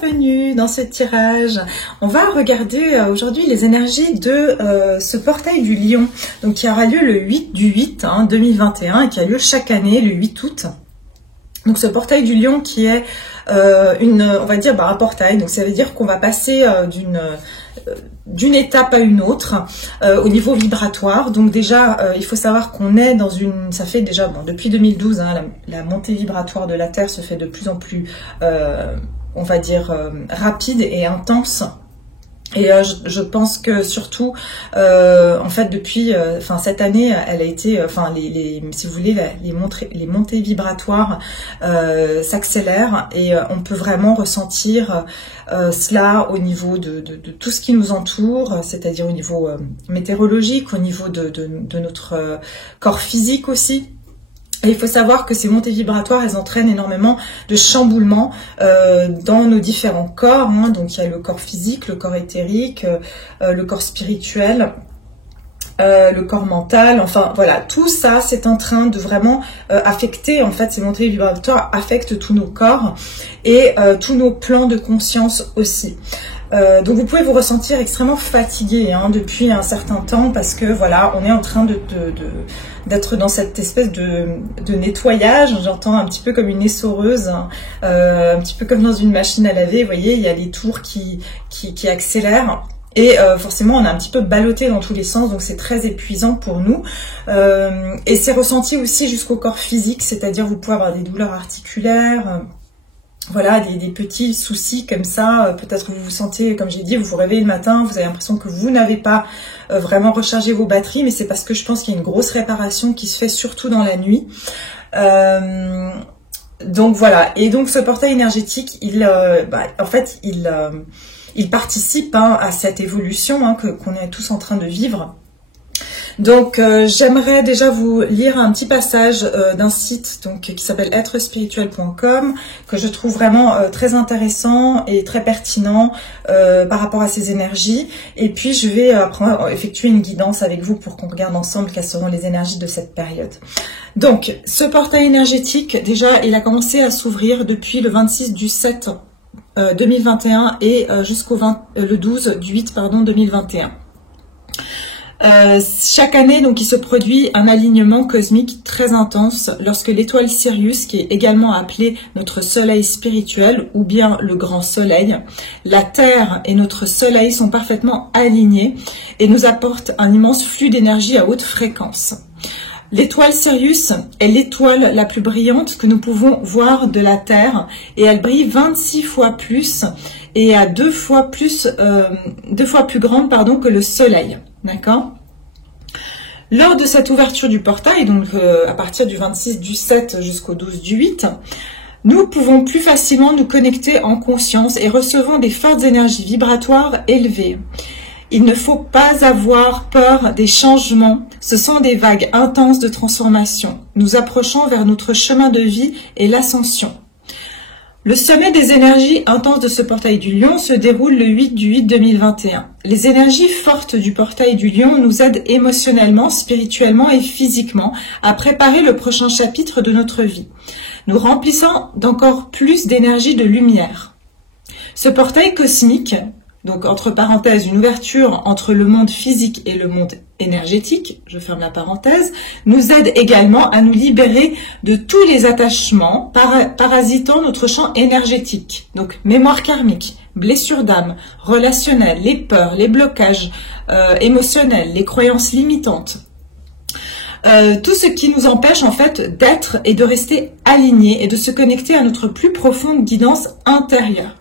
bienvenue dans ce tirage. On va regarder aujourd'hui les énergies de ce portail du lion, donc qui aura lieu le 8 du 8 2021 et qui a lieu chaque année le 8 août. Donc ce portail du lion qui est on va dire un portail, donc ça veut dire qu'on va passer d'une étape à une autre au niveau vibratoire. Donc déjà il faut savoir qu'on est dans ça fait déjà depuis 2012 la montée vibratoire de la Terre se fait de plus en plus on va dire rapide et intense. Et je pense que surtout, en fait, depuis, cette année, elle a été, si vous voulez, les montées vibratoires s'accélèrent et on peut vraiment ressentir cela au niveau de tout ce qui nous entoure, c'est-à-dire au niveau météorologique, au niveau de notre corps physique aussi. Et il faut savoir que ces montées vibratoires, elles entraînent énormément de chamboulements dans nos différents corps. Donc il y a le corps physique, le corps éthérique, le corps spirituel, le corps mental. Enfin voilà, tout ça, c'est en train de vraiment affecter, en fait, ces montées vibratoires affectent tous nos corps et tous nos plans de conscience aussi. Donc vous pouvez vous ressentir extrêmement fatigué depuis un certain temps parce que voilà, on est en train d'être dans cette espèce de nettoyage. J'entends un petit peu comme une essoreuse, un petit peu comme dans une machine à laver. Vous voyez, il y a les tours qui accélèrent. Et forcément, on est un petit peu ballotté dans tous les sens, donc c'est très épuisant pour nous. Et c'est ressenti aussi jusqu'au corps physique, c'est-à-dire vous pouvez avoir des douleurs articulaires. Voilà, des petits soucis comme ça, peut-être vous vous sentez, comme j'ai dit, vous vous réveillez le matin, vous avez l'impression que vous n'avez pas vraiment rechargé vos batteries, mais c'est parce que je pense qu'il y a une grosse réparation qui se fait surtout dans la nuit. Donc voilà, et donc ce portail énergétique, il participe à cette évolution qu'on est tous en train de vivre. Donc j'aimerais déjà vous lire un petit passage d'un site qui s'appelle êtrespirituel.com que je trouve vraiment très intéressant et très pertinent par rapport à ces énergies. Et puis je vais après effectuer une guidance avec vous pour qu'on regarde ensemble quelles seront les énergies de cette période. Donc ce portail énergétique, déjà il a commencé à s'ouvrir depuis le 26 du 7 2021 et jusqu'au le 12 du 8 2021. Chaque année, donc, il se produit un alignement cosmique très intense lorsque l'étoile Sirius, qui est également appelée notre soleil spirituel ou bien le grand soleil, la Terre et notre soleil sont parfaitement alignés et nous apportent un immense flux d'énergie à haute fréquence. L'étoile Sirius est l'étoile la plus brillante que nous pouvons voir de la Terre et elle brille 26 fois plus et à deux fois plus grande que le Soleil. D'accord ? Lors de cette ouverture du portail, donc à partir du 26 du 7 jusqu'au 12 du 8, nous pouvons plus facilement nous connecter en conscience et recevons des fortes énergies vibratoires élevées. Il ne faut pas avoir peur des changements. Ce sont des vagues intenses de transformation. Nous approchons vers notre chemin de vie et l'ascension. Le sommet des énergies intenses de ce portail du lion se déroule le 8 du 8 2021. Les énergies fortes du portail du lion nous aident émotionnellement, spirituellement et physiquement à préparer le prochain chapitre de notre vie, nous remplissant d'encore plus d'énergie de lumière. Ce portail cosmique, donc entre parenthèses une ouverture entre le monde physique et le monde énergétique, je ferme la parenthèse, nous aide également à nous libérer de tous les attachements parasitant notre champ énergétique. Donc mémoire karmique, blessures d'âme, relationnelles, les peurs, les blocages émotionnels, les croyances limitantes. Tout ce qui nous empêche en fait d'être et de rester alignés et de se connecter à notre plus profonde guidance intérieure.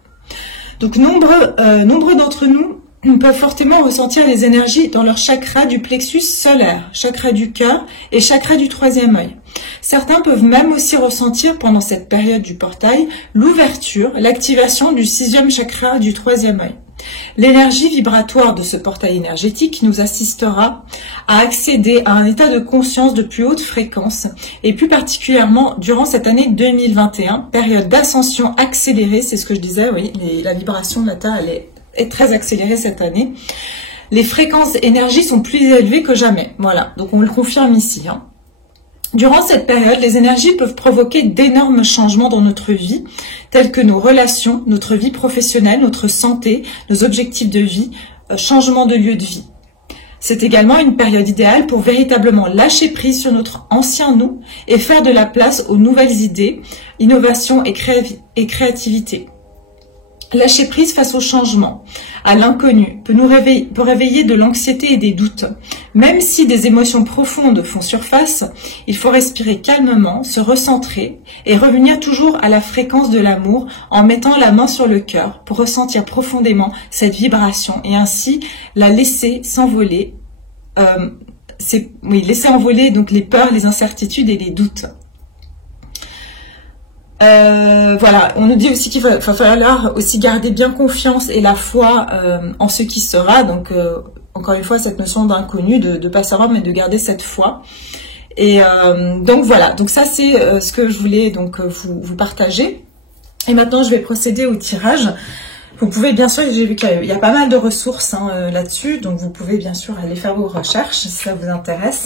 Donc nombreux d'entre nous peuvent fortement ressentir les énergies dans leur chakra du plexus solaire, chakra du cœur et chakra du troisième œil. Certains peuvent même aussi ressentir pendant cette période du portail l'ouverture, l'activation du sixième chakra du troisième œil. L'énergie vibratoire de ce portail énergétique nous assistera à accéder à un état de conscience de plus haute fréquence et plus particulièrement durant cette année 2021, période d'ascension accélérée, c'est ce que je disais, oui, la vibration de la Terre elle est très accélérée cette année. Les fréquences énergie sont plus élevées que jamais, voilà, donc on le confirme ici. Durant cette période, les énergies peuvent provoquer d'énormes changements dans notre vie, tels que nos relations, notre vie professionnelle, notre santé, nos objectifs de vie, changement de lieu de vie. C'est également une période idéale pour véritablement lâcher prise sur notre ancien nous et faire de la place aux nouvelles idées, innovation et créativité. Lâcher prise face au changement, à l'inconnu, peut réveiller de l'anxiété et des doutes. Même si des émotions profondes font surface, il faut respirer calmement, se recentrer et revenir toujours à la fréquence de l'amour en mettant la main sur le cœur pour ressentir profondément cette vibration et ainsi la laisser s'envoler. Laisser envoler donc les peurs, les incertitudes et les doutes. Voilà, on nous dit aussi qu'il va falloir aussi garder bien confiance et la foi en ce qui sera. Donc, encore une fois, cette notion d'inconnu, de ne pas savoir, mais de garder cette foi. Et donc voilà, donc ça c'est ce que je voulais donc vous partager. Et maintenant, je vais procéder au tirage. Vous pouvez bien sûr, j'ai vu qu'il y a pas mal de ressources là-dessus, donc vous pouvez bien sûr aller faire vos recherches si ça vous intéresse.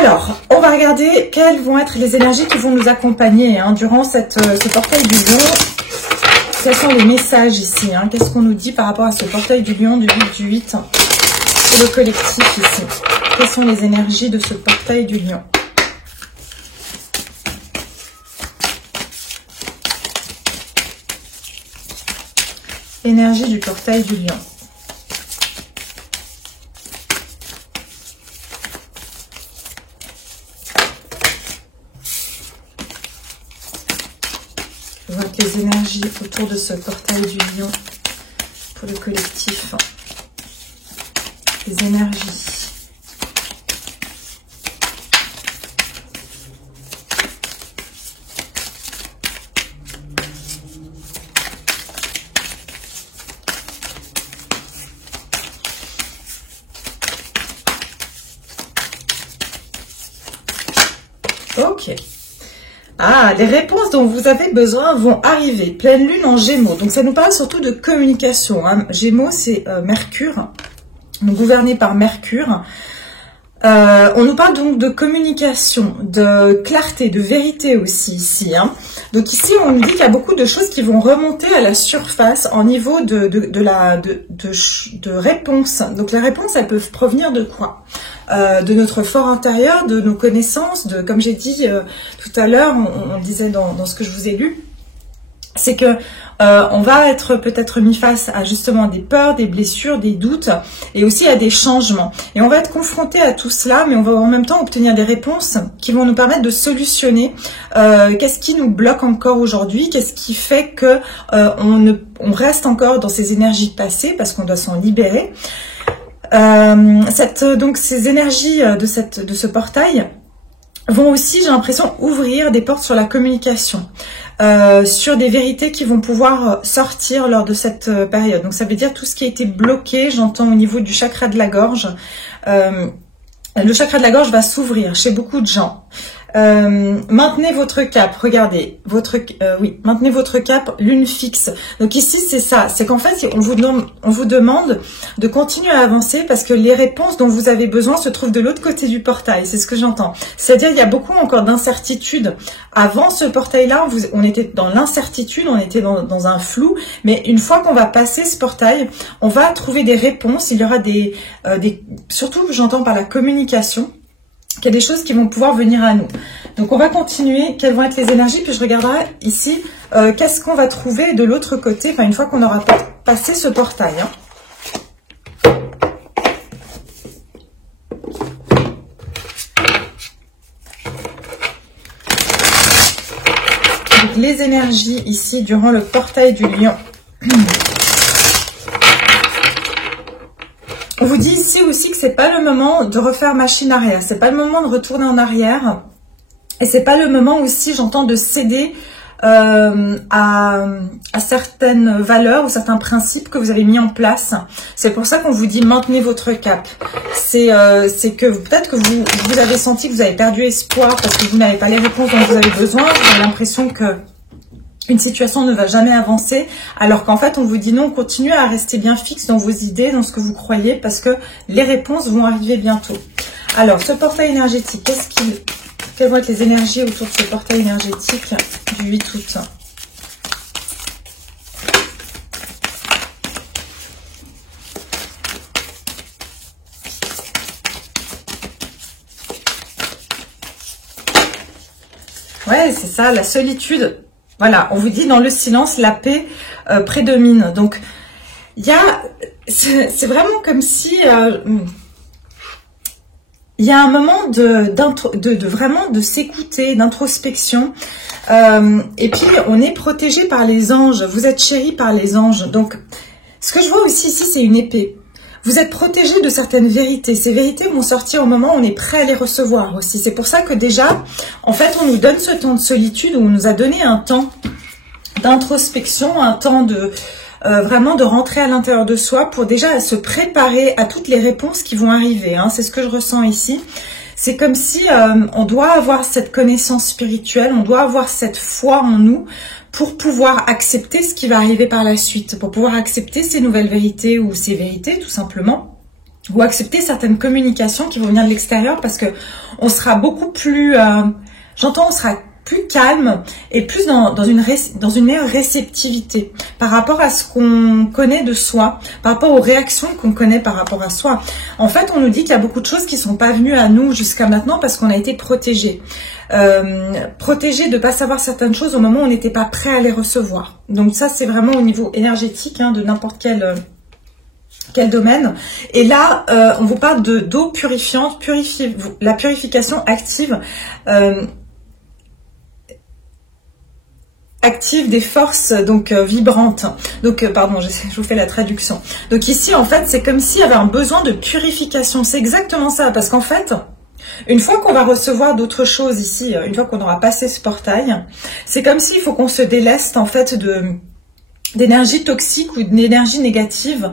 Alors, on va regarder quelles vont être les énergies qui vont nous accompagner durant ce portail du lion. Quels sont les messages ici Qu'est-ce qu'on nous dit par rapport à ce portail du lion du 8 pour le collectif ici? Quelles sont les énergies de ce portail du lion? Énergie du portail du lion. Je vois que les énergies autour de ce portail du lion pour le collectif. Les énergies. Ok. Ah, les réponses dont vous avez besoin vont arriver. Pleine lune en Gémeaux. Donc, ça nous parle surtout de communication. Gémeaux, c'est Mercure, donc gouverné par Mercure. On nous parle donc de communication, de clarté, de vérité aussi ici. Donc ici, on nous dit qu'il y a beaucoup de choses qui vont remonter à la surface en niveau de réponses. Donc, les réponses, elles peuvent provenir de quoi? De notre fort intérieur, de nos connaissances, comme j'ai dit tout à l'heure, on le disait dans ce que je vous ai lu, c'est que on va être peut-être mis face à justement des peurs, des blessures, des doutes et aussi à des changements. Et on va être confronté à tout cela, mais on va en même temps obtenir des réponses qui vont nous permettre de solutionner qu'est-ce qui nous bloque encore aujourd'hui, qu'est-ce qui fait que on reste encore dans ces énergies passées parce qu'on doit s'en libérer. Donc ces énergies de ce portail vont aussi, j'ai l'impression, ouvrir des portes sur la communication, sur des vérités qui vont pouvoir sortir lors de cette période. Donc ça veut dire tout ce qui a été bloqué, j'entends au niveau du chakra de la gorge. Le chakra de la gorge va s'ouvrir chez beaucoup de gens. Maintenez votre cap, regardez, maintenez votre cap, lune fixe. Donc ici c'est ça, c'est qu'en fait on vous demande de continuer à avancer parce que les réponses dont vous avez besoin se trouvent de l'autre côté du portail, c'est ce que j'entends. C'est-à-dire il y a beaucoup encore d'incertitudes. Avant ce portail-là, on était dans l'incertitude, on était dans un flou, mais une fois qu'on va passer ce portail, on va trouver des réponses, il y aura surtout j'entends par la communication, qu'il y a des choses qui vont pouvoir venir à nous. Donc on va continuer, quelles vont être les énergies, puis je regarderai ici qu'est-ce qu'on va trouver de l'autre côté, enfin une fois qu'on aura passé ce portail. Donc les énergies ici durant le portail du lion. On vous dit ici aussi que c'est pas le moment de refaire machine arrière, c'est pas le moment de retourner en arrière, et c'est pas le moment aussi, j'entends, de céder à certaines valeurs ou certains principes que vous avez mis en place. C'est pour ça qu'on vous dit maintenez votre cap. C'est que peut-être que vous avez senti que vous avez perdu espoir parce que vous n'avez pas les réponses dont vous avez besoin, vous avez l'impression que une situation ne va jamais avancer, alors qu'en fait on vous dit non, continuez à rester bien fixe dans vos idées, dans ce que vous croyez, parce que les réponses vont arriver bientôt. Alors, ce portail énergétique, quelles vont être les énergies autour de ce portail énergétique du 8 août? Ouais, c'est ça, la solitude. Voilà, on vous dit dans le silence, la paix prédomine. Donc, c'est vraiment comme si il y a un moment vraiment de s'écouter, d'introspection. Et puis, on est protégé par les anges. Vous êtes chéri par les anges. Donc, ce que je vois aussi ici, c'est une épée. Vous êtes protégé de certaines vérités. Ces vérités vont sortir au moment où on est prêt à les recevoir aussi. C'est pour ça que déjà, en fait, on nous donne ce temps de solitude où on nous a donné un temps d'introspection, un temps de vraiment de rentrer à l'intérieur de soi pour déjà se préparer à toutes les réponses qui vont arriver. Hein. C'est ce que je ressens ici. C'est comme si on doit avoir cette connaissance spirituelle, on doit avoir cette foi en nous pour pouvoir accepter ce qui va arriver par la suite, pour pouvoir accepter ces nouvelles vérités ou ces vérités tout simplement, ou accepter certaines communications qui vont venir de l'extérieur parce que on sera beaucoup plus, on sera plus calme et plus dans une meilleure réceptivité par rapport à ce qu'on connaît de soi, par rapport aux réactions qu'on connaît par rapport à soi. En fait, on nous dit qu'il y a beaucoup de choses qui ne sont pas venues à nous jusqu'à maintenant parce qu'on a été protégés. Protégés de ne pas savoir certaines choses au moment où on n'était pas prêt à les recevoir. Donc ça, c'est vraiment au niveau énergétique hein, de n'importe quel domaine. Et là, on vous parle d'eau purifiante, la purification active. Active des forces donc vibrantes. Donc pardon, je vous fais la traduction. Donc ici en fait c'est comme s'il y avait un besoin de purification. C'est exactement ça parce qu'en fait une fois qu'on va recevoir d'autres choses ici, une fois qu'on aura passé ce portail, c'est comme s'il faut qu'on se déleste en fait d'énergie toxique ou d'énergie négative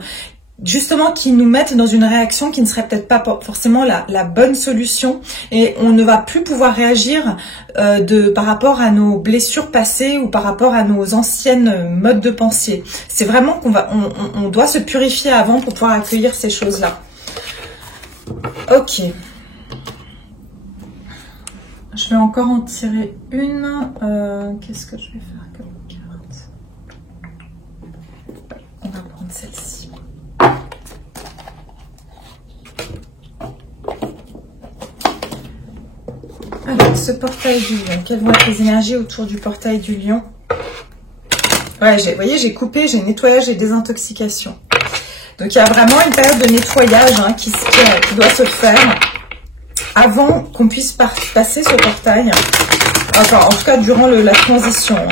justement qui nous mettent dans une réaction qui ne serait peut-être pas forcément la bonne solution et on ne va plus pouvoir réagir par rapport à nos blessures passées ou par rapport à nos anciennes modes de pensée. C'est vraiment on doit se purifier avant pour pouvoir accueillir ces choses-là. Ok. Je vais encore en tirer une. Qu'est-ce que je vais faire comme carte? On va prendre celle-ci. Alors, ce portail du lion, quelles vont être les énergies autour du portail du lion? Ouais, vous voyez, j'ai coupé, j'ai nettoyage et désintoxication. Donc, il y a vraiment une période de nettoyage hein, qui doit se faire avant qu'on puisse passer ce portail. Enfin, en tout cas, durant la transition. Hein.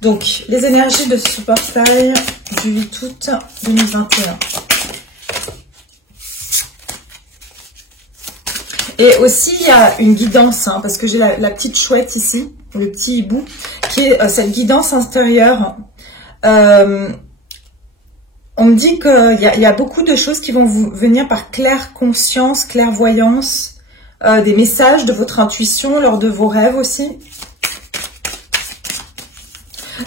Donc, les énergies de ce portail du 8 août 2021. Et aussi, il y a une guidance, hein, parce que j'ai la petite chouette ici, le petit hibou, qui est cette guidance intérieure. On me dit qu'il y a beaucoup de choses qui vont vous venir par claire conscience, clairvoyance, des messages de votre intuition lors de vos rêves aussi.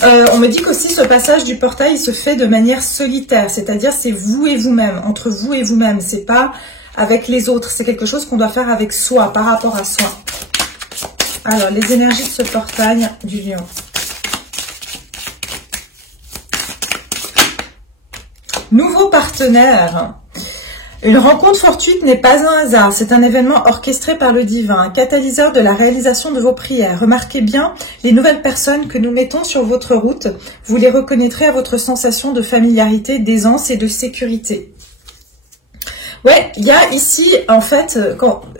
On me dit qu'aussi ce passage du portail il se fait de manière solitaire, c'est-à-dire c'est vous et vous-même, entre vous et vous-même, c'est pas avec les autres, c'est quelque chose qu'on doit faire avec soi, par rapport à soi. Alors, les énergies de ce portail du lion. Nouveau partenaire. Une rencontre fortuite n'est pas un hasard, c'est un événement orchestré par le divin, un catalyseur de la réalisation de vos prières. Remarquez bien les nouvelles personnes que nous mettons sur votre route. Vous les reconnaîtrez à votre sensation de familiarité, d'aisance et de sécurité. Ouais, il y a ici, en fait,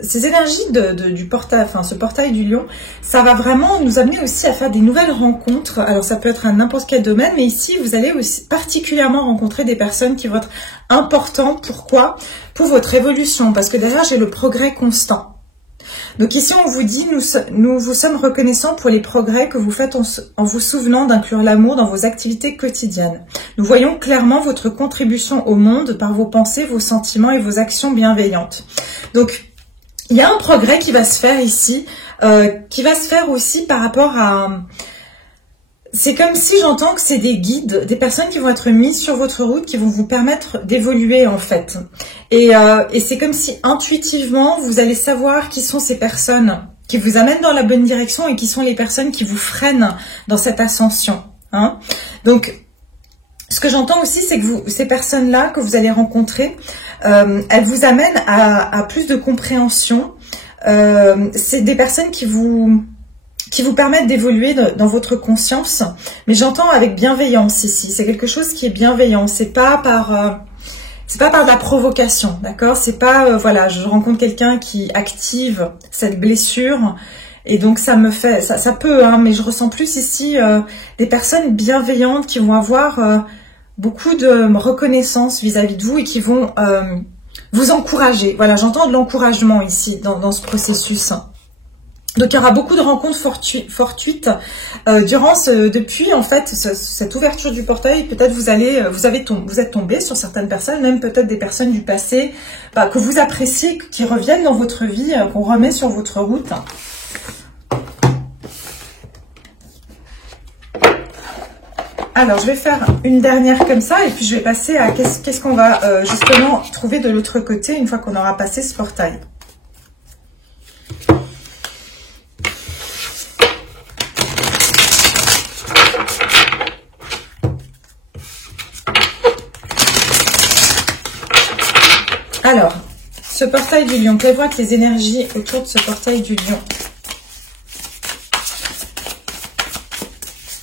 ces énergies du portail, enfin ce portail du lion, ça va vraiment nous amener aussi à faire des nouvelles rencontres. Alors ça peut être à n'importe quel domaine, mais ici vous allez aussi particulièrement rencontrer des personnes qui vont être importantes. Pourquoi? Pour votre évolution, parce que derrière j'ai le progrès constant. Donc ici, on vous dit, nous vous sommes reconnaissants pour les progrès que vous faites en vous souvenant d'inclure l'amour dans vos activités quotidiennes. Nous voyons clairement votre contribution au monde par vos pensées, vos sentiments et vos actions bienveillantes. Donc, il y a un progrès qui va se faire ici, qui va se faire aussi par rapport à... c'est comme si j'entends que c'est des guides, des personnes qui vont être mises sur votre route, qui vont vous permettre d'évoluer en fait. Et c'est comme si intuitivement, vous allez savoir qui sont ces personnes qui vous amènent dans la bonne direction et qui sont les personnes qui vous freinent dans cette ascension. Hein. Donc, ce que j'entends aussi, c'est que ces personnes-là que vous allez rencontrer, elles vous amènent à plus de compréhension. C'est des personnes qui vous permettent d'évoluer dans votre conscience, mais j'entends avec bienveillance ici. C'est quelque chose qui est bienveillant. C'est pas par de la provocation, d'accord? C'est pas voilà, je rencontre quelqu'un qui active cette blessure et donc ça me fait ça peut, hein, mais je ressens plus ici des personnes bienveillantes qui vont avoir beaucoup de reconnaissance vis-à-vis de vous et qui vont vous encourager. Voilà, j'entends de l'encouragement ici dans ce processus. Donc il y aura beaucoup de rencontres fortuites depuis en fait cette ouverture du portail. Peut-être vous êtes tombé sur certaines personnes, même peut-être des personnes du passé que vous appréciez, qui reviennent dans votre vie, qu'on remet sur votre route. Alors je vais faire une dernière comme ça et puis je vais passer à qu'est-ce qu'on va justement trouver de l'autre côté une fois qu'on aura passé ce portail. Alors, ce portail du lion, quelles vont être les énergies autour de ce portail du lion?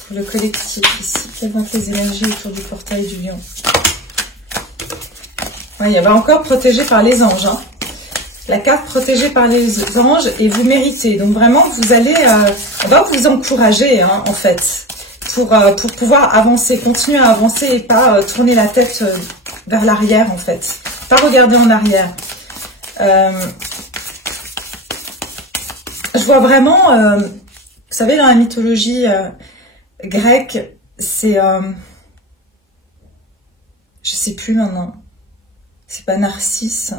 Pour le collectif ici, quelles vont être les énergies autour du portail du lion? Ouais, il y avait encore protégé par les anges. Hein. La carte protégée par les anges et vous méritez. Donc vraiment, vous allez, on va vous encourager hein, en fait, pour pouvoir avancer, continuer à avancer et pas tourner la tête vers l'arrière en fait. Pas regarder en arrière. Je vois vraiment, vous savez, dans la mythologie grecque, c'est, je sais plus maintenant, c'est pas Narcisse,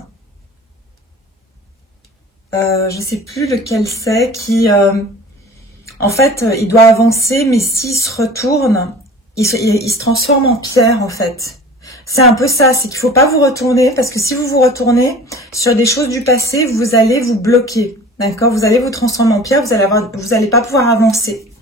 je sais plus lequel c'est, qui, en fait, il doit avancer, mais s'il se retourne, il se transforme en pierre, en fait. C'est un peu ça, c'est qu'il ne faut pas vous retourner, parce que si vous vous retournez sur des choses du passé, vous allez vous bloquer, d'accord? Vous allez vous transformer en pierre, vous allez pas pouvoir avancer.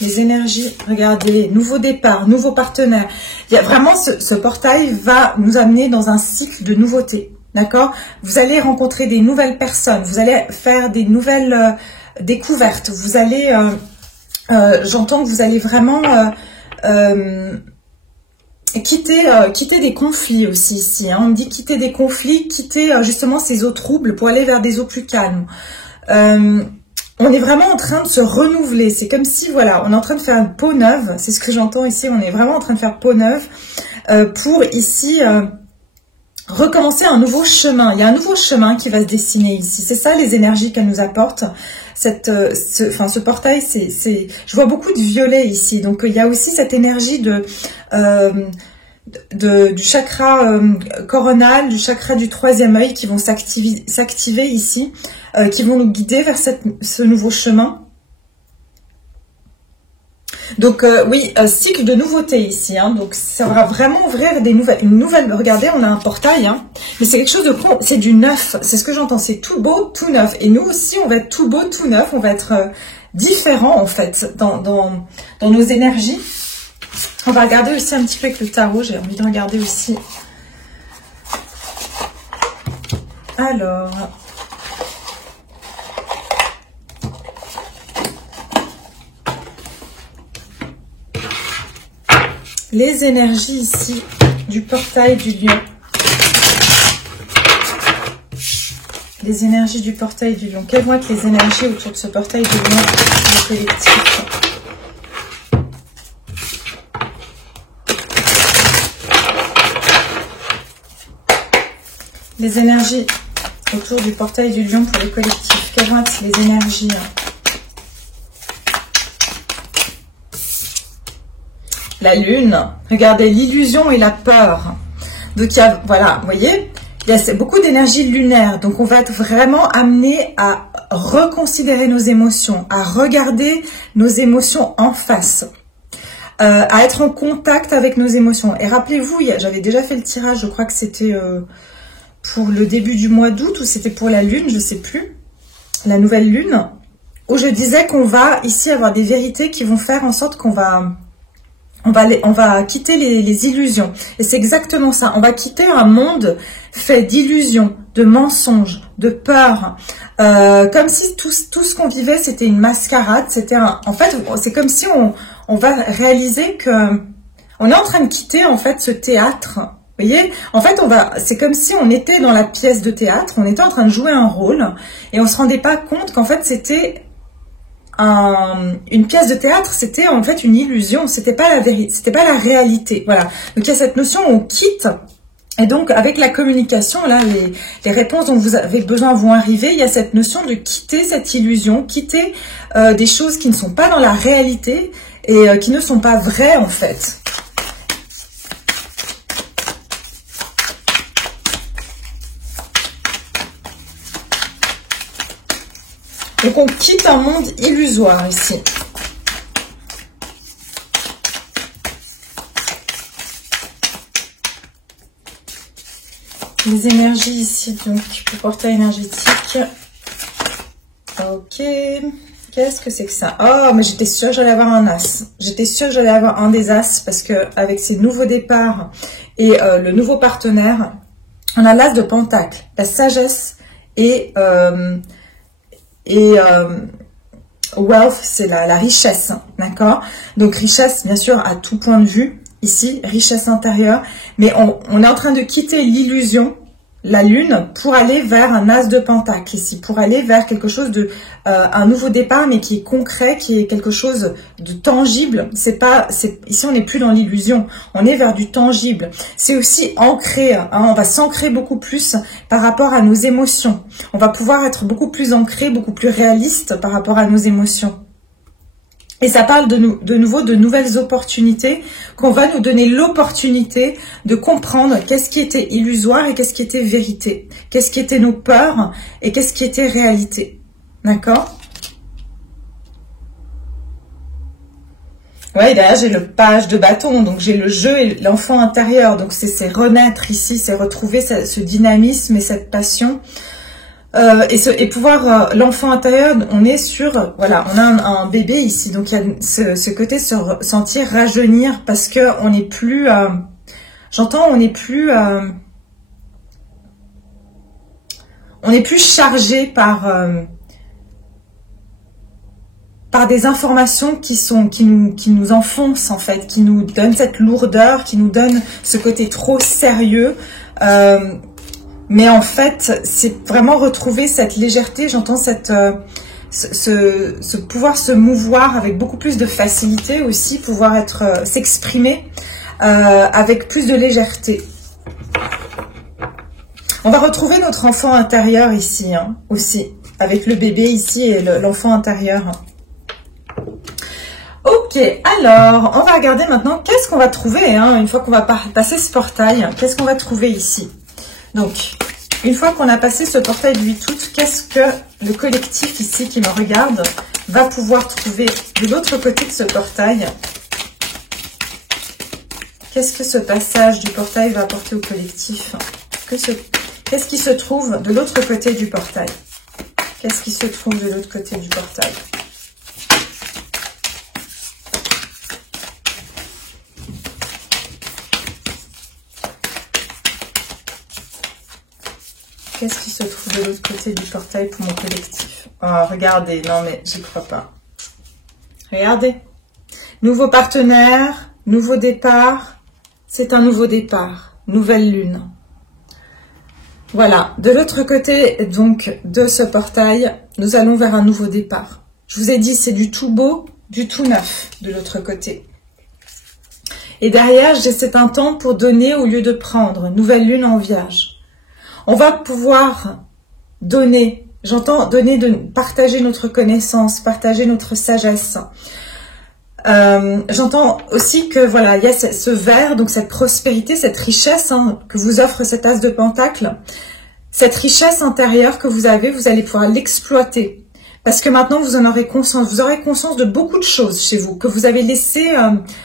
Les énergies, regardez, nouveau départ, nouveau partenaire. Il y a vraiment ce portail va nous amener dans un cycle de nouveautés, d'accord? Vous allez rencontrer des nouvelles personnes, vous allez faire des nouvelles découvertes, vous allez, j'entends que vous allez vraiment quitter des conflits aussi ici. Hein. On me dit quitter des conflits, quitter justement ces eaux troubles pour aller vers des eaux plus calmes. On est vraiment en train de se renouveler. C'est comme si, voilà, on est en train de faire une peau neuve. C'est ce que j'entends ici. On est vraiment en train de faire peau neuve pour ici recommencer un nouveau chemin. Il y a un nouveau chemin qui va se dessiner ici. C'est ça les énergies qu'elle nous apporte. Ce portail, je vois beaucoup de violet ici. Donc il y a aussi cette énergie du chakra coronal, du chakra du troisième œil qui vont s'activer ici, qui vont nous guider vers ce nouveau chemin. Donc oui, cycle de nouveautés ici, hein, donc ça va vraiment ouvrir une nouvelle. Regardez, on a un portail, hein, mais c'est quelque chose de c'est du neuf, c'est ce que j'entends, c'est tout beau, tout neuf. Et nous aussi, on va être tout beau, tout neuf, on va être différents en fait dans nos énergies. On va regarder aussi un petit peu avec le tarot, j'ai envie de regarder aussi. Alors... les énergies ici du portail du lion. Les énergies du portail du lion. Quelles vont être les énergies autour de ce portail du lion, le collectif? Les énergies autour du portail du lion pour le collectif. Quelles vont être les énergies La lune, regardez, l'illusion et la peur. Donc, il y a, voilà, vous voyez, Il y a beaucoup d'énergie lunaire, donc on va être vraiment amené à reconsidérer nos émotions, à regarder nos émotions en face, à être en contact avec nos émotions. Et rappelez-vous, j'avais déjà fait le tirage, je crois que c'était pour le début du mois d'août ou c'était pour la lune, je ne sais plus, la nouvelle lune, où je disais qu'on va ici avoir des vérités qui vont faire en sorte qu'on va... On va quitter les illusions. Et c'est exactement ça. On va quitter un monde fait d'illusions, de mensonges, de peurs. Comme si tout ce qu'on vivait, c'était une mascarade. En fait, c'est comme si on va réaliser que on est en train de quitter en fait ce théâtre. Vous voyez, en fait, c'est comme si on était dans la pièce de théâtre, on était en train de jouer un rôle et on se rendait pas compte qu'en fait c'était une pièce de théâtre, c'était en fait une illusion, c'était pas la vérité, c'était pas la réalité. Voilà. Donc il y a cette notion où on quitte, et donc avec la communication, là, les réponses dont vous avez besoin vont arriver. Il y a cette notion de quitter cette illusion, quitter des choses qui ne sont pas dans la réalité et qui ne sont pas vraies en fait. Donc on quitte un monde illusoire ici. Les énergies ici, donc le portail énergétique. Ok. Qu'est-ce que c'est que ça? Oh, mais j'étais sûre que j'allais avoir un as. J'étais sûre que j'allais avoir un des as parce que avec ces nouveaux départs et le nouveau partenaire, on a l'as de Pentacle, la sagesse et wealth, c'est la richesse, d'accord? Donc richesse, bien sûr, à tout point de vue, ici, richesse intérieure, mais on est en train de quitter l'illusion, la lune, pour aller vers un as de pentacle, ici, pour aller vers quelque chose de, un nouveau départ, mais qui est concret, qui est quelque chose de tangible. Ici, on n'est plus dans l'illusion, on est vers du tangible. C'est aussi ancré, hein, on va s'ancrer beaucoup plus par rapport à nos émotions. On va pouvoir être beaucoup plus ancré, beaucoup plus réaliste par rapport à nos émotions. Et ça parle de nouveau de nouvelles opportunités, qu'on va nous donner l'opportunité de comprendre qu'est-ce qui était illusoire et qu'est-ce qui était vérité. Qu'est-ce qui était nos peurs et qu'est-ce qui était réalité. D'accord? Ouais, derrière j'ai le page de bâton, donc j'ai le jeu et l'enfant intérieur. Donc c'est renaître ici, c'est retrouver ce dynamisme et cette passion. Et pouvoir, l'enfant intérieur, on est sur, voilà, on a un bébé ici, donc il y a ce côté se sentir rajeunir parce que on n'est plus, j'entends, on n'est plus chargé par des informations qui nous enfoncent en fait, qui nous donnent cette lourdeur, qui nous donnent ce côté trop sérieux. Mais en fait, c'est vraiment retrouver cette légèreté, j'entends ce pouvoir se mouvoir avec beaucoup plus de facilité aussi, pouvoir s'exprimer avec plus de légèreté. On va retrouver notre enfant intérieur ici, hein, aussi, avec le bébé ici et l'enfant intérieur. Ok, alors, on va regarder maintenant qu'est-ce qu'on va trouver, hein, une fois qu'on va passer ce portail, qu'est-ce qu'on va trouver ici. Donc, une fois qu'on a passé ce portail du 8 août, qu'est-ce que le collectif ici qui me regarde va pouvoir trouver de l'autre côté de ce portail? Qu'est-ce que ce passage du portail va apporter au collectif? Qu'est-ce qui se trouve de l'autre côté du portail? Qu'est-ce qui se trouve de l'autre côté du portail? Qu'est-ce qui se trouve de l'autre côté du portail pour mon collectif? Oh, regardez, non mais j'y crois pas. Regardez. Nouveau partenaire, nouveau départ. C'est un nouveau départ. Nouvelle lune. Voilà. De l'autre côté, donc, de ce portail, nous allons vers un nouveau départ. Je vous ai dit, c'est du tout beau, du tout neuf de l'autre côté. Et derrière, c'est un temps pour donner au lieu de prendre. Nouvelle lune en Vierge. On va pouvoir donner, j'entends donner, partager notre connaissance, partager notre sagesse, J'entends aussi que voilà, il y a ce vert, donc cette prospérité, cette richesse hein, que vous offre cet as de pentacle. Cette richesse intérieure que vous avez, vous allez pouvoir l'exploiter. Parce que maintenant, vous en aurez conscience. Vous aurez conscience de beaucoup de choses chez vous, que vous avez laissé,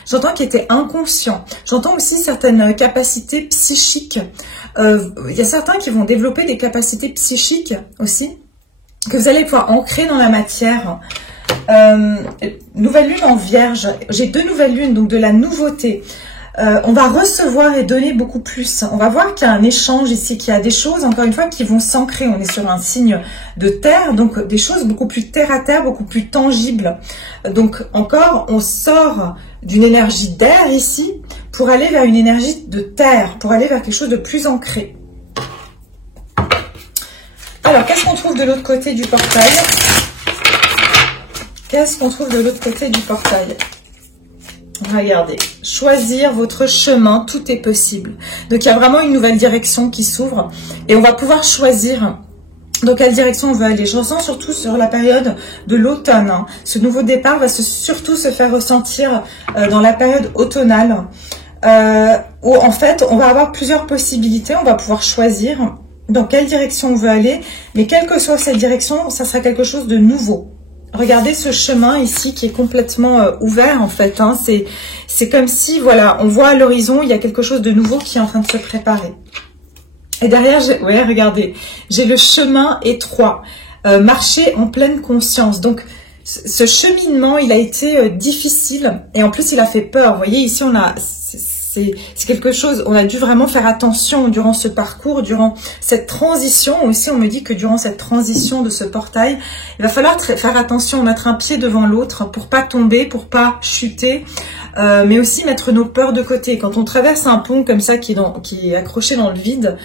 j'entends, qui étaient inconscients. J'entends aussi certaines capacités psychiques. Il y a certains qui vont développer des capacités psychiques aussi, que vous allez pouvoir ancrer dans la matière. Nouvelle lune en vierge. J'ai 2 nouvelles lunes, donc de la nouveauté. On va recevoir et donner beaucoup plus. On va voir qu'il y a un échange ici, qu'il y a des choses, encore une fois, qui vont s'ancrer. On est sur un signe de terre, donc des choses beaucoup plus terre à terre, beaucoup plus tangibles. Donc encore, on sort d'une énergie d'air ici pour aller vers une énergie de terre, pour aller vers quelque chose de plus ancré. Alors, qu'est-ce qu'on trouve de l'autre côté du portail? Qu'est-ce qu'on trouve de l'autre côté du portail? Regardez, choisir votre chemin, tout est possible. Donc, il y a vraiment une nouvelle direction qui s'ouvre et on va pouvoir choisir dans quelle direction on veut aller. Je ressens surtout sur la période de l'automne. Hein. Ce nouveau départ va surtout se faire ressentir dans la période automnale où, en fait, on va avoir plusieurs possibilités. On va pouvoir choisir dans quelle direction on veut aller, mais quelle que soit cette direction, ça sera quelque chose de nouveau. Regardez ce chemin ici qui est complètement ouvert en fait. Hein. C'est comme si, voilà, on voit à l'horizon, il y a quelque chose de nouveau qui est en train de se préparer. Et derrière, ouais, regardez, j'ai le chemin étroit, marcher en pleine conscience. Donc, ce cheminement, il a été difficile et en plus, il a fait peur. Vous voyez, ici, on a... C'est quelque chose, on a dû vraiment faire attention durant ce parcours, durant cette transition. Aussi, on me dit que durant cette transition de ce portail, il va falloir faire attention, mettre un pied devant l'autre pour pas tomber, pour pas chuter, mais aussi mettre nos peurs de côté. Quand on traverse un pont comme ça qui est accroché dans le vide,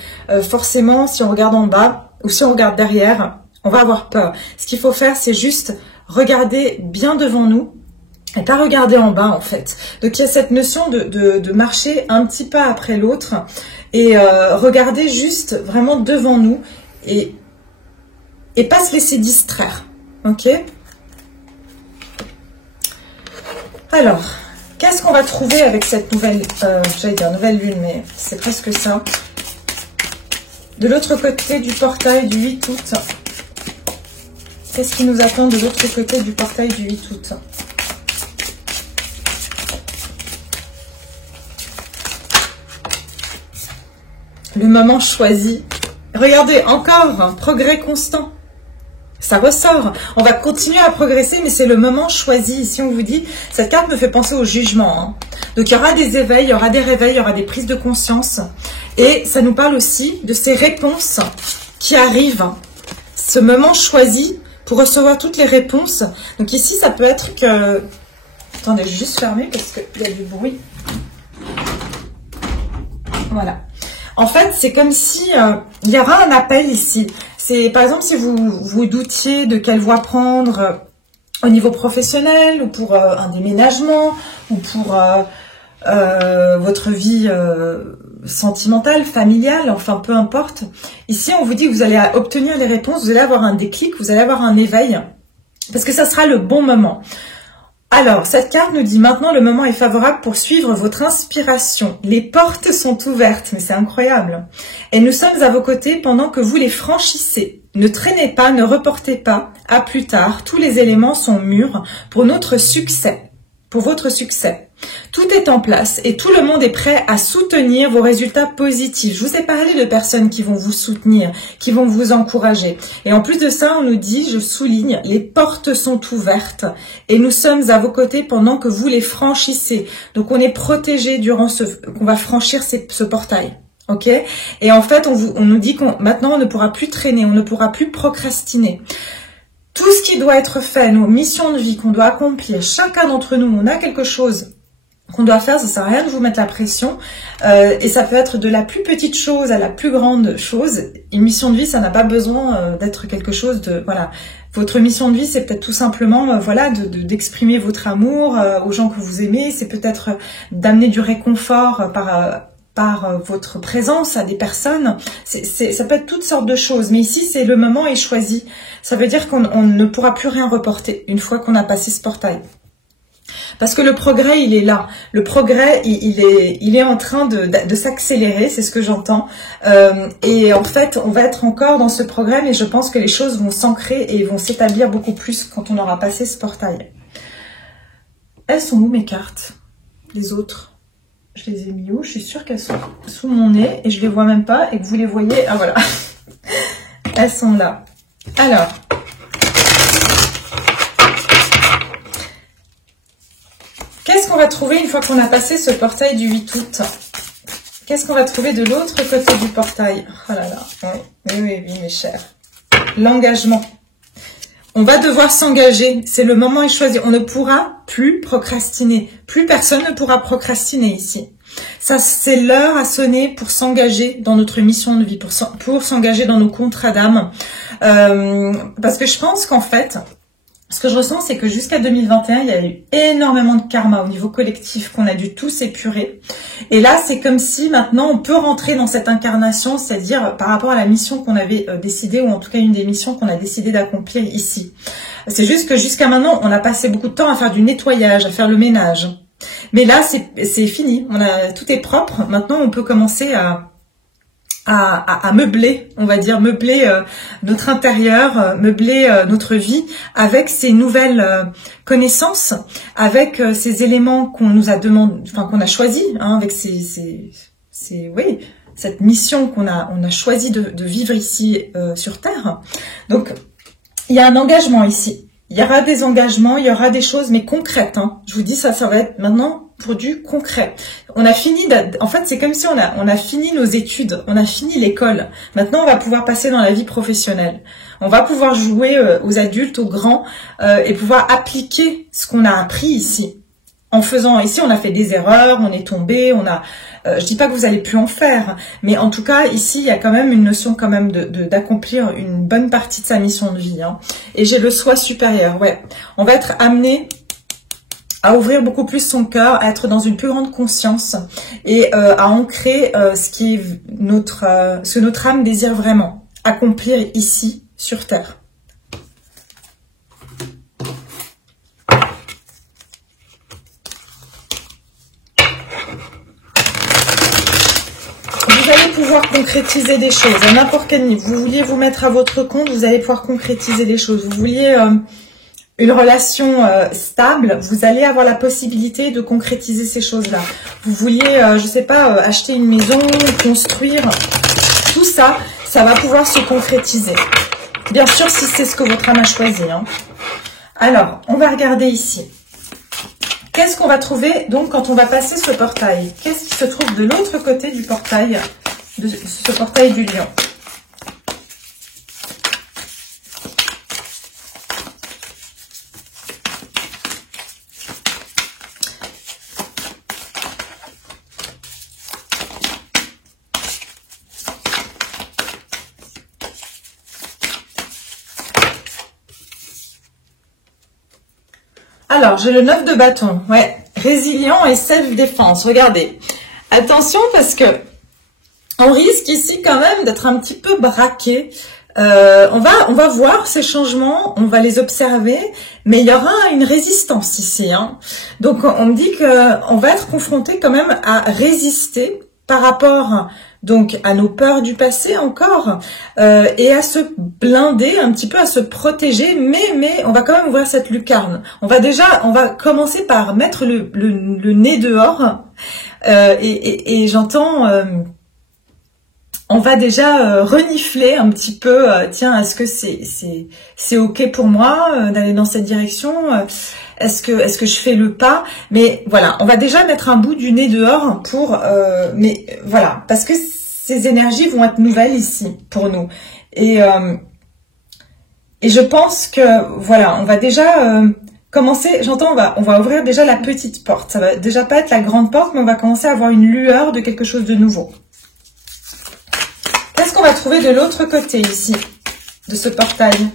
forcément, si on regarde en bas ou si on regarde derrière, on va avoir peur. Ce qu'il faut faire, c'est juste regarder bien devant nous, et pas regarder en bas en fait. Donc il y a cette notion de marcher un petit pas après l'autre et regarder juste vraiment devant nous et pas se laisser distraire. Ok? Alors, qu'est-ce qu'on va trouver avec cette nouvelle, j'allais dire nouvelle lune, mais c'est presque ça. De l'autre côté du portail du 8 août. Qu'est-ce qui nous attend de l'autre côté du portail du 8 août? Le moment choisi. Regardez, encore un progrès constant. Ça ressort. On va continuer à progresser, mais c'est le moment choisi. Ici, on vous dit, cette carte me fait penser au jugement. Hein. Donc, il y aura des éveils, il y aura des réveils, il y aura des prises de conscience. Et ça nous parle aussi de ces réponses qui arrivent. Ce moment choisi pour recevoir toutes les réponses. Donc ici, ça peut être que... Attendez, je vais juste fermer parce qu'il y a du bruit. Voilà. En fait, c'est comme si il y aura un appel ici. C'est par exemple si vous doutiez de quelle voie prendre au niveau professionnel ou pour un déménagement ou pour votre vie sentimentale, familiale, enfin peu importe. Ici, on vous dit que vous allez obtenir les réponses, vous allez avoir un déclic, vous allez avoir un éveil parce que ça sera le bon moment. Alors, cette carte nous dit maintenant le moment est favorable pour suivre votre inspiration. Les portes sont ouvertes, mais c'est incroyable. Et nous sommes à vos côtés pendant que vous les franchissez. Ne traînez pas, ne reportez pas. À plus tard, tous les éléments sont mûrs pour notre succès. Pour votre succès. Tout est en place et tout le monde est prêt à soutenir vos résultats positifs. Je vous ai parlé de personnes qui vont vous soutenir, qui vont vous encourager. Et en plus de ça, on nous dit, je souligne, les portes sont ouvertes et nous sommes à vos côtés pendant que vous les franchissez. Donc on est protégé durant qu'on va franchir ce portail. Ok? Et en fait, on nous dit qu'on maintenant on ne pourra plus traîner, on ne pourra plus procrastiner. Tout ce qui doit être fait, nos missions de vie qu'on doit accomplir, chacun d'entre nous, on a quelque chose qu'on doit faire, ça sert à rien de vous mettre la pression. Et ça peut être de la plus petite chose à la plus grande chose. Une mission de vie, ça n'a pas besoin d'être quelque chose de... Voilà. Votre mission de vie, c'est peut-être tout simplement voilà, d'exprimer votre amour aux gens que vous aimez. C'est peut-être d'amener du réconfort par votre présence à des personnes. Ça peut être toutes sortes de choses. Mais ici, c'est le moment est choisi. Ça veut dire qu'on ne pourra plus rien reporter une fois qu'on a passé ce portail. Parce que le progrès, il est là. Le progrès, il est en train de s'accélérer, c'est ce que j'entends. Et en fait, on va être encore dans ce progrès, mais je pense que les choses vont s'ancrer et vont s'établir beaucoup plus quand on aura passé ce portail. Elles sont où mes cartes? Les autres? Je les ai mis où? Je suis sûre qu'elles sont sous mon nez et je les vois même pas et que vous les voyez. Ah voilà. Elles sont là. Alors. Qu'est-ce qu'on va trouver une fois qu'on a passé ce portail du 8 août? Qu'est-ce qu'on va trouver de l'autre côté du portail? Oh là là. Oui, mes chers. L'engagement. On va devoir s'engager. C'est le moment est choisi. On ne pourra plus procrastiner. Plus personne ne pourra procrastiner ici. Ça, c'est l'heure à sonner pour s'engager dans notre mission de vie, pour s'engager dans nos contrats d'âme. Parce que je pense qu'en fait, ce que je ressens, c'est que jusqu'à 2021, il y a eu énormément de karma au niveau collectif qu'on a dû tous épurer. Et là, c'est comme si maintenant, on peut rentrer dans cette incarnation, c'est-à-dire par rapport à la mission qu'on avait décidé, ou en tout cas une des missions qu'on a décidé d'accomplir ici. C'est juste que jusqu'à maintenant, on a passé beaucoup de temps à faire du nettoyage, à faire le ménage. Mais là, c'est fini. Tout est propre. Maintenant, on peut commencer à meubler, on va dire, meubler notre intérieur, meubler notre vie avec ces nouvelles connaissances, avec ces éléments qu'on nous a demandé, enfin qu'on a choisi, hein, avec oui, cette mission on a choisi de vivre ici sur Terre. Donc, il y a un engagement ici. Il y aura des engagements, il y aura des choses, mais concrètes. Hein. Je vous dis, ça va être maintenant pour du concret. On a fini, en fait, c'est comme si on a fini nos études, on a fini l'école. Maintenant, on va pouvoir passer dans la vie professionnelle. On va pouvoir jouer aux adultes, aux grands, et pouvoir appliquer ce qu'on a appris ici. En faisant, ici, on a fait des erreurs, on est tombé, je dis pas que vous allez plus en faire, mais en tout cas, ici, il y a quand même une notion quand même d'accomplir une bonne partie de sa mission de vie. Hein. Et j'ai le soi supérieur, ouais. On va être amené à ouvrir beaucoup plus son cœur, à être dans une plus grande conscience et à ancrer ce que notre âme désire vraiment accomplir ici, sur Terre. Vous allez pouvoir concrétiser des choses à n'importe quel niveau. Vous vouliez vous mettre à votre compte, vous allez pouvoir concrétiser des choses. Vous vouliez une relation stable, vous allez avoir la possibilité de concrétiser ces choses-là. Vous vouliez, je sais pas, acheter une maison, construire, tout ça, ça va pouvoir se concrétiser. Bien sûr, si c'est ce que votre âme a choisi. Hein. Alors, on va regarder ici. Qu'est-ce qu'on va trouver donc quand on va passer ce portail? Qu'est-ce qui se trouve de l'autre côté du portail, de ce portail du lion? Alors, j'ai le 9 de bâton. Ouais, résilient et self-défense. Regardez. Attention parce que on risque ici quand même d'être un petit peu braqué. On va voir ces changements, on va les observer, mais il y aura une résistance ici. Hein. Donc, on me dit qu'on va être confronté quand même à résister par rapport donc à nos peurs du passé encore et à se blinder un petit peu, à se protéger, mais on va quand même ouvrir cette lucarne. On va commencer par mettre le nez dehors et j'entends on va déjà renifler un petit peu, tiens, est-ce que c'est ok pour moi d'aller dans cette direction est-ce que je fais le pas? Mais voilà, on va déjà mettre un bout du nez dehors pour... mais voilà, parce que ces énergies vont être nouvelles ici pour nous. Et je pense que, voilà, on va déjà commencer... J'entends, on va ouvrir déjà la petite porte. Ça va déjà pas être la grande porte, mais on va commencer à avoir une lueur de quelque chose de nouveau. Qu'est-ce qu'on va trouver de l'autre côté ici, de ce portail ?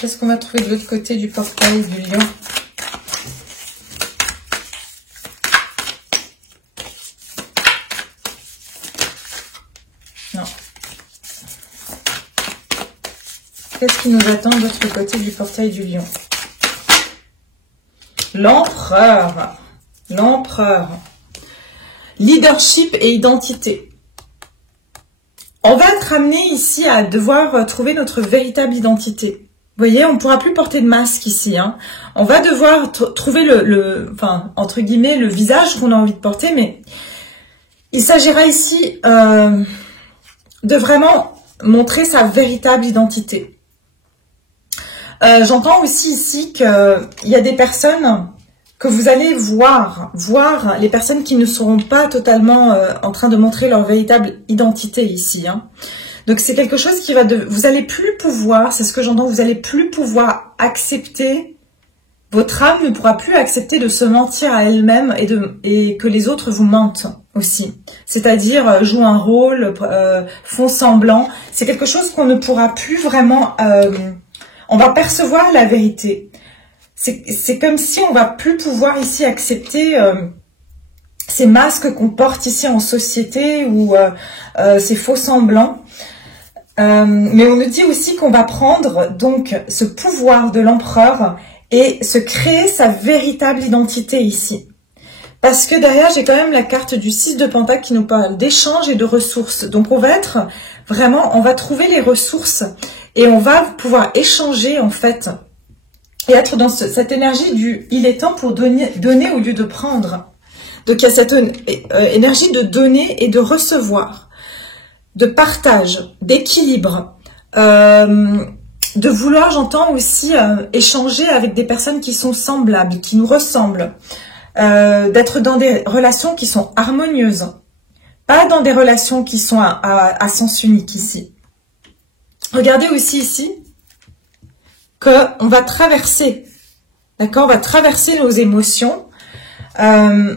Qu'est-ce qu'on va trouver de l'autre côté du portail du lion? Non. Qu'est-ce qui nous attend de l'autre côté du portail du lion? L'empereur. L'empereur. Leadership et identité. On va être amené ici à devoir trouver notre véritable identité. Vous voyez, on ne pourra plus porter de masque ici. Hein. On va devoir trouver enfin, entre guillemets, le visage qu'on a envie de porter, mais il s'agira ici de vraiment montrer sa véritable identité. J'entends aussi ici qu'il y a des personnes que vous allez voir les personnes qui ne seront pas totalement en train de montrer leur véritable identité ici. Hein. Donc c'est quelque chose qui va vous allez plus pouvoir, c'est ce que j'entends, vous allez plus pouvoir accepter, votre âme ne pourra plus accepter de se mentir à elle-même et que les autres vous mentent aussi. C'est-à-dire jouent un rôle, font semblant. C'est quelque chose qu'on ne pourra plus vraiment, on va percevoir la vérité. C'est comme si on va plus pouvoir ici accepter ces masques qu'on porte ici en société ou ces faux semblants. Mais on nous dit aussi qu'on va prendre donc ce pouvoir de l'empereur et se créer sa véritable identité ici. Parce que derrière, j'ai quand même la carte du 6 de Pentacle qui nous parle d'échange et de ressources. Donc on va être vraiment, on va trouver les ressources et on va pouvoir échanger en fait. Et être dans cette énergie du « il est temps pour donner au lieu de prendre ». Donc il y a cette énergie de donner et de recevoir, de partage, d'équilibre, de vouloir, j'entends aussi, échanger avec des personnes qui sont semblables, qui nous ressemblent, d'être dans des relations qui sont harmonieuses, pas dans des relations qui sont à sens unique ici. Regardez aussi ici, qu'on va traverser, d'accord? On va traverser nos émotions. Mais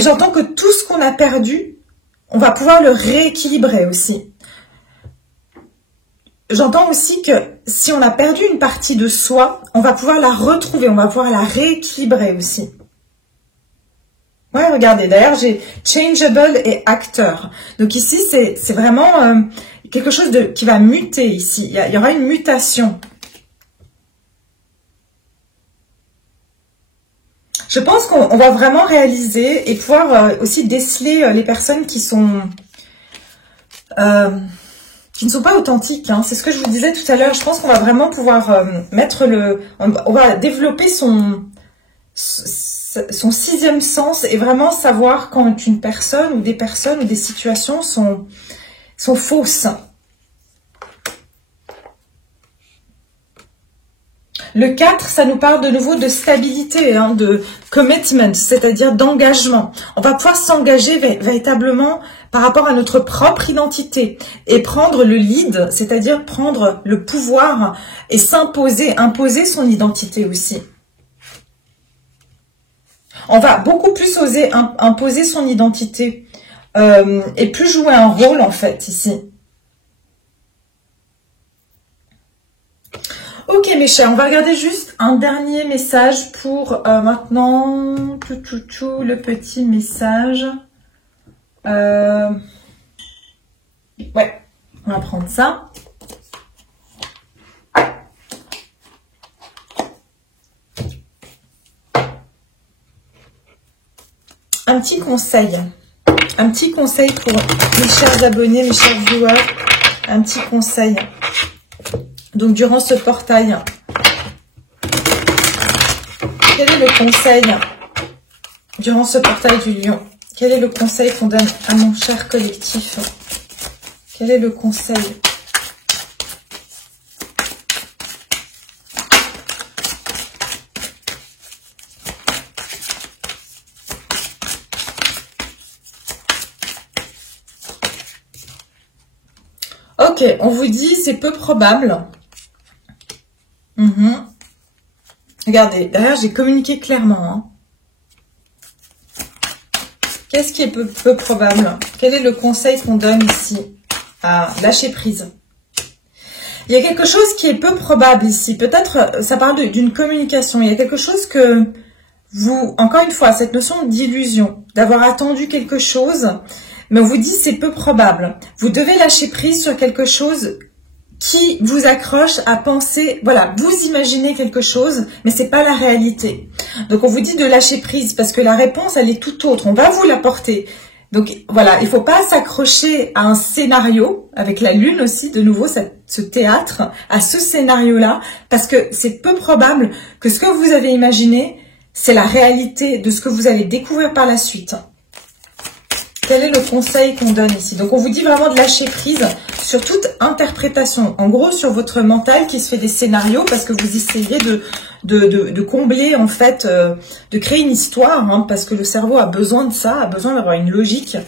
j'entends que tout ce qu'on a perdu, on va pouvoir le rééquilibrer aussi. J'entends aussi que si on a perdu une partie de soi, on va pouvoir la retrouver, on va pouvoir la rééquilibrer aussi. Ouais, regardez, d'ailleurs, j'ai changeable et acteur. Donc ici, c'est vraiment quelque chose qui va muter ici. Il y aura une mutation. Je pense qu'on va vraiment réaliser et pouvoir aussi déceler les personnes qui ne sont pas authentiques. Hein. C'est ce que je vous disais tout à l'heure. Je pense qu'on va vraiment pouvoir on va développer son sixième sens et vraiment savoir quand une personne ou des personnes ou des situations sont fausses. Le 4, ça nous parle de nouveau de stabilité, hein, de commitment, c'est-à-dire d'engagement. On va pouvoir s'engager véritablement par rapport à notre propre identité et prendre le lead, c'est-à-dire prendre le pouvoir et imposer son identité aussi. On va beaucoup plus oser imposer son identité et plus jouer un rôle en fait ici. Ok mes chers, on va regarder juste un dernier message pour maintenant le petit message. Ouais, on va prendre ça. Un petit conseil pour mes chers abonnés, mes chers viewers, un petit conseil. Donc, durant ce portail, quel est le conseil durant ce portail du lion? Quel est le conseil qu'on donne à mon cher collectif? Quel est le conseil? Ok, on vous dit c'est peu probable. Regardez, derrière j'ai communiqué clairement. Hein. Qu'est-ce qui est peu probable? Quel est le conseil qu'on donne ici? À lâcher prise. Il y a quelque chose qui est peu probable ici. Peut-être, ça parle d'une communication. Il y a quelque chose que vous, encore une fois, cette notion d'illusion, d'avoir attendu quelque chose, mais on vous dit c'est peu probable. Vous devez lâcher prise sur quelque chose qui vous accroche à penser, voilà, vous imaginez quelque chose, mais c'est pas la réalité. Donc on vous dit de lâcher prise parce que la réponse, elle est tout autre. On va vous l'apporter. Donc voilà, il faut pas s'accrocher à un scénario, avec la lune aussi, de nouveau, ce théâtre, à ce scénario-là, parce que c'est peu probable que ce que vous avez imaginé, c'est la réalité de ce que vous allez découvrir par la suite. Quel est le conseil qu'on donne ici? Donc on vous dit vraiment de lâcher prise sur toute interprétation. En gros, sur votre mental qui se fait des scénarios parce que vous essayez de combler, en fait, de créer une histoire, hein, parce que le cerveau a besoin de ça, a besoin d'avoir une logique.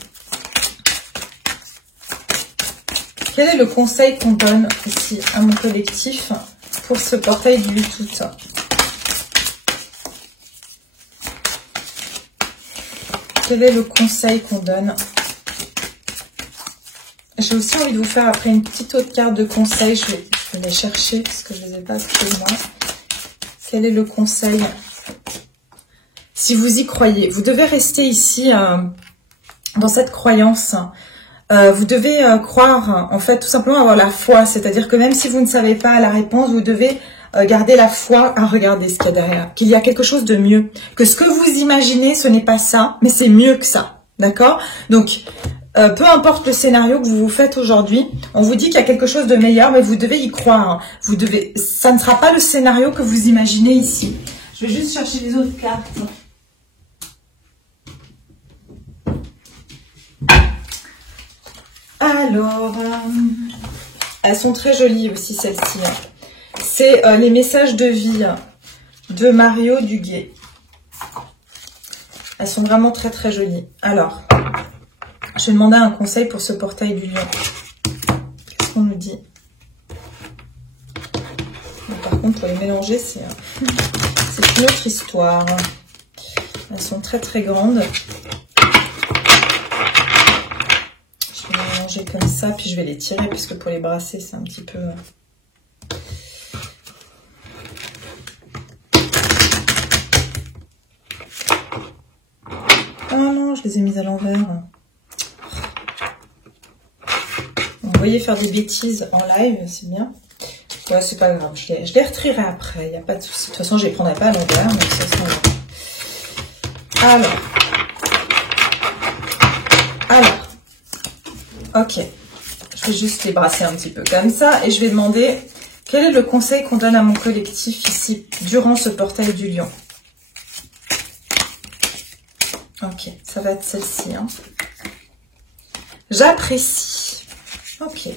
Quel est le conseil qu'on donne ici à mon collectif pour ce portail du tout? Quel est le conseil qu'on donne? J'ai aussi envie de vous faire après une petite autre carte de conseil. Je vais les chercher parce que je ne les ai pas près de moi. Quel est le conseil? Si vous y croyez, vous devez rester ici dans cette croyance. Vous devez croire, en fait, tout simplement avoir la foi. C'est-à-dire que même si vous ne savez pas la réponse, vous devez garder la foi à regarder ce qu'il y a derrière. Qu'il y a quelque chose de mieux. Que ce que vous imaginez, ce n'est pas ça, mais c'est mieux que ça. D'accord? Donc, peu importe le scénario que vous vous faites aujourd'hui, on vous dit qu'il y a quelque chose de meilleur, mais vous devez y croire. Vous devez, ça ne sera pas le scénario que vous imaginez ici. Je vais juste chercher les autres cartes. Alors, elles sont très jolies aussi, celles-ci. C'est les messages de vie de Mario Duguay. Elles sont vraiment très très jolies. Alors, je vais demander un conseil pour ce portail du lion. Qu'est-ce qu'on nous dit? Par contre, pour les mélanger, c'est une autre histoire. Elles sont très très grandes. Je vais les mélanger comme ça, puis je vais les tirer, parce que pour les brasser, c'est un petit peu... Oh non, je les ai mises à l'envers. Vous voyez faire des bêtises en live, c'est bien. Ouais, c'est pas grave, je les retirerai après, il n'y a pas de souci. De toute façon, je ne les prendrai pas à l'envers, mais ça sera là. Alors, ok. Je vais juste les brasser un petit peu comme ça, et je vais demander quel est le conseil qu'on donne à mon collectif ici, durant ce portail du lion. Ok, ça va être celle-ci. Hein. J'apprécie. Ok.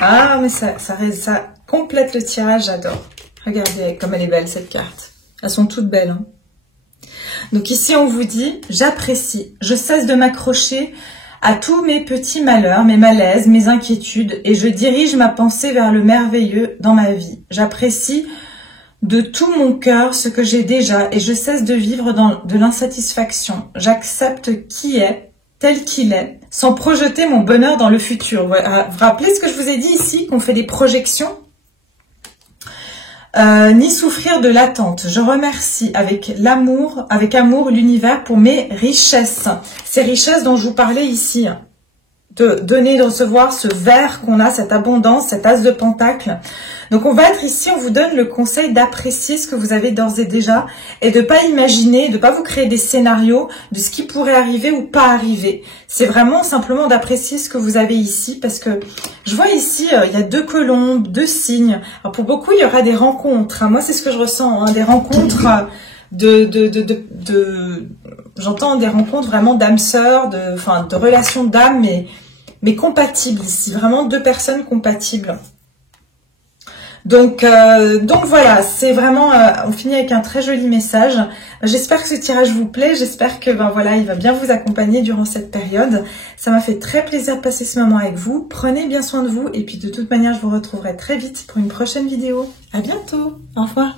Ah, mais ça complète le tirage, j'adore. Regardez comme elle est belle, cette carte. Elles sont toutes belles. Hein. Donc ici, on vous dit, j'apprécie. Je cesse de m'accrocher à tous mes petits malheurs, mes malaises, mes inquiétudes, et je dirige ma pensée vers le merveilleux dans ma vie. J'apprécie de tout mon cœur ce que j'ai déjà, et je cesse de vivre dans de l'insatisfaction. J'accepte qui est, tel qu'il est, sans projeter mon bonheur dans le futur. Vous vous rappelez ce que je vous ai dit ici, qu'on fait des projections, ni souffrir de l'attente. Je remercie avec amour l'univers pour mes richesses. Ces richesses dont je vous parlais ici, de donner, de recevoir ce verre qu'on a, cette abondance, cet as de pentacle. Donc on va être ici, on vous donne le conseil d'apprécier ce que vous avez d'ores et déjà et de ne pas imaginer, de ne pas vous créer des scénarios de ce qui pourrait arriver ou pas arriver. C'est vraiment simplement d'apprécier ce que vous avez ici parce que je vois ici, il y a 2 colombes, 2 cygnes. Alors pour beaucoup, il y aura des rencontres. Hein. Moi, c'est ce que je ressens, hein, des rencontres j'entends des rencontres vraiment d'âmes sœurs, de relations d'âmes, mais compatibles ici. Vraiment 2 personnes compatibles. Donc voilà, c'est vraiment, on finit avec un très joli message. J'espère que ce tirage vous plaît, j'espère que voilà, il va bien vous accompagner durant cette période. Ça m'a fait très plaisir de passer ce moment avec vous. Prenez bien soin de vous et puis de toute manière, je vous retrouverai très vite pour une prochaine vidéo. À bientôt, au revoir.